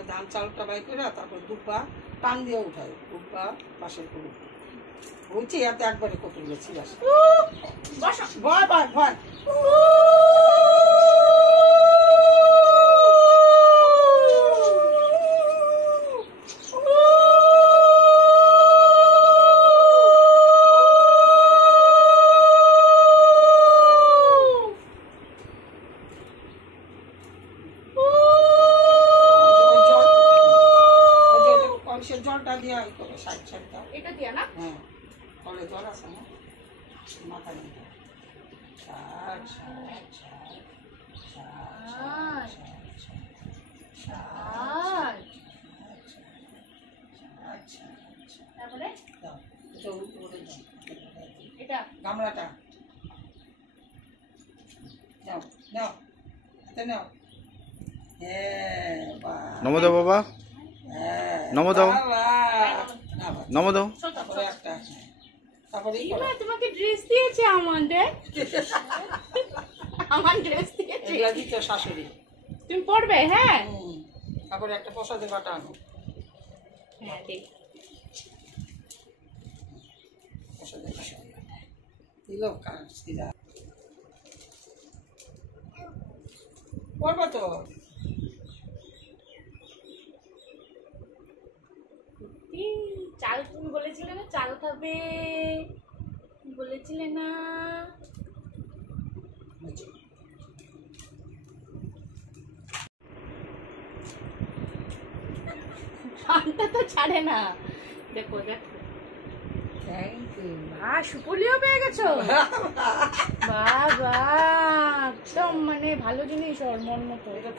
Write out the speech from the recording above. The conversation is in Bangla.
আগে ধান চালটা বাই করে তারপর দুপা টান দিয়ে উঠায়, দুপা পাশের করে বুঝছি। এত একবারে কপি গেছি ভয় ভয় ভয়। জলটা দিয়ে সাইড সাইড দাও, এটা দিয়ে না? হ্যাঁ, কলে জল আছে না মাথা নিতে। গামলাটা নাও নাও নাও। নমো দাও বাবা, নমো দাও, নমো দাও। তোমাকে ড্রেস দিয়েছে আমাদের, আমার ড্রেস দিয়েছে শাশুড়ি, তুমি পড়বে। হ্যাঁ, তারপরে একটা প্রসাদের বাটা আনো। হ্যাঁ ঠিক পড়বো তো। চাল তুমি বলেছিলে না চাল খাবে, বলেছিলে না? ঠান্ডা তো ছাড়ে না। দেখো দেখো, থ্যাংক ইউ। সুপুলিও পেয়ে গেছো? বাবা একদম মানে ভালো জিনিস, ওর মন মতো। এটা